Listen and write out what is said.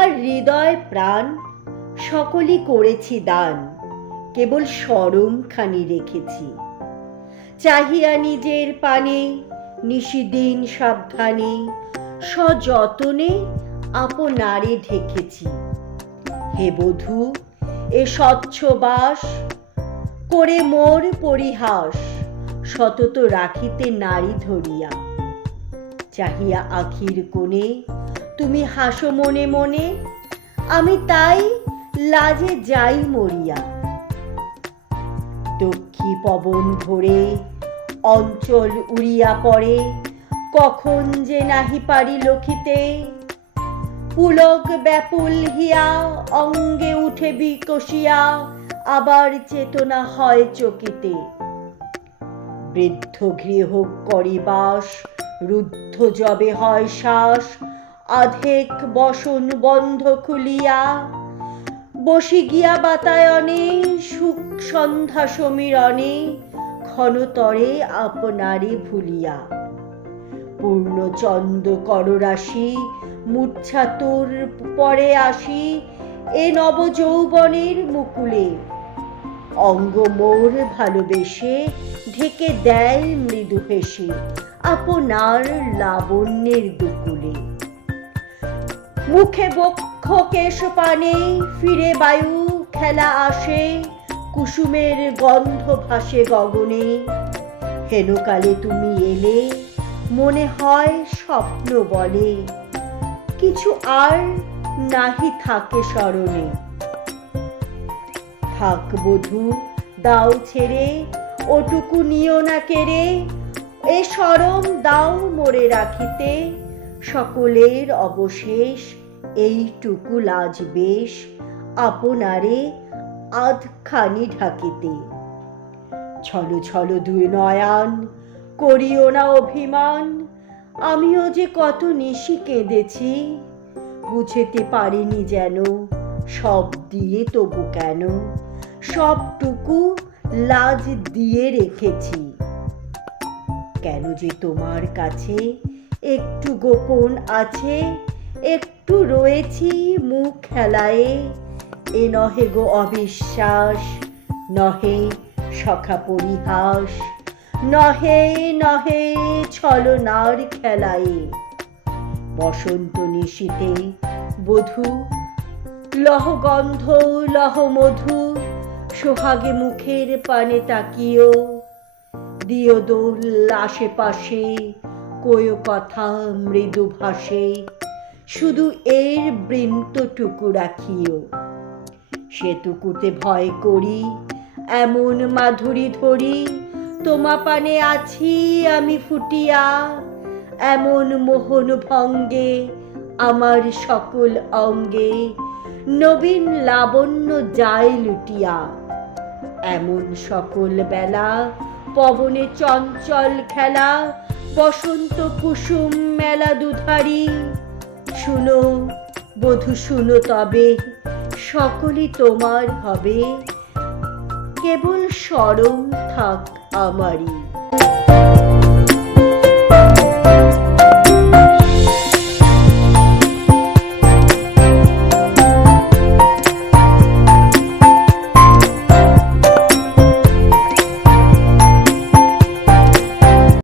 আমার হৃদয় প্রাণ, সকলই করেছি দান, কেবল সরম খানি রেখেছি। চাহিয়া নিজের পানে, নিশিদিন সাবধানে, সযতনে আপনারে ঢেকেছি। হে বধূ, এ স্বচ্ছ বাস করে মোর পরিহাস, সতত রাখিতে নারী ধরিয়া। চাহিয়া আখির কোণে তুমি হাসো মনে মনে, আমি তাই লাজে যাই মরিয়া। দক্ষি পবন ধরে অঞ্চল উড়িয়া পড়ে, কখন যে নাহি পারি লক্ষিতে। পুলক ব্যাপুল হিয়া, অঙ্গে উঠে বিকশিয়া আবার চেতনা হয় চকিতে। বৃদ্ধ গৃহ করিবাস রুদ্ধ জবে হয় শ্বাস আধেক বসন বন্ধ খুলিয়া বসি গিয়া বাতায়নে, সুখ সন্ধ্যা সমীরণে ক্ষণতরে আপনারে ভুলিয়া। পূর্ণচন্দ্র কররাশি, মূর্ছা তোর পরে আসি এ নব যৌবনের মুকুলে। অঙ্গ মোর ভালোবেসে ঢেকে দেয় মৃদু হেসে, আপনার লাবণ্যের দুকুলে। মুখে বক্ষ কেশ পানে ফিরে বায়ু খেলা আসে, কুসুমের গন্ধ ভাসে গগনে। হেনকালে তুমি এলে, মনে হয় স্বপ্ন বলে। কিছু আর নাহি থাকে স্মরণে। থাক বধূ, দাও ছেড়ে, ওটুকু নিও না কেড়ে। এ সরম দাও মোরে রাখিতে, সকলের অবশেষ এইটুকু লাজ বেশ আপনারে আধখানি ঢাকিতে। ছলো ছলো দুই নয়ান, করিও না অভিমান, আমিও যে কত নিশি কেঁদেছি, বুঝেতে পারিনি যেন সব দিয়ে তবু কেন, সবটুকু লাজ দিয়ে রেখেছি। কেন যে তোমার কাছে একটু গোপন আছে একটু রয়েছি মুখ খেলায়ে। এ নহে গো অবিশ্বাস, নহে সখা পরিহাস, নহে নহে ছলনার খেলায়ে। বসন্ত নিশীতে বধূ, লহ গন্ধ, লহ মধু, সোহাগে মুখের পানে তাকিও দিও দোল আশেপাশে, কোয় কথা মৃদু ভাসে শুধু এর বৃন্তটুকু রাখিও। সেটুকুতে ভয় করি, এমন মাধুরী ধরি, তোমা পানে আছি আমি ফুটিয়া। এমন মোহন ভঙ্গে আমার সকল অঙ্গে, নবীন লাবণ্য যায় লুটিয়া। এমন সকল বেলা পবনে চঞ্চল খেলা, বসন্ত কুসুম মেলা দুধারি। শুনো বধু শুনো তবে সকলে তোমার হবে। কেবল স্মরণ থাক আমারই।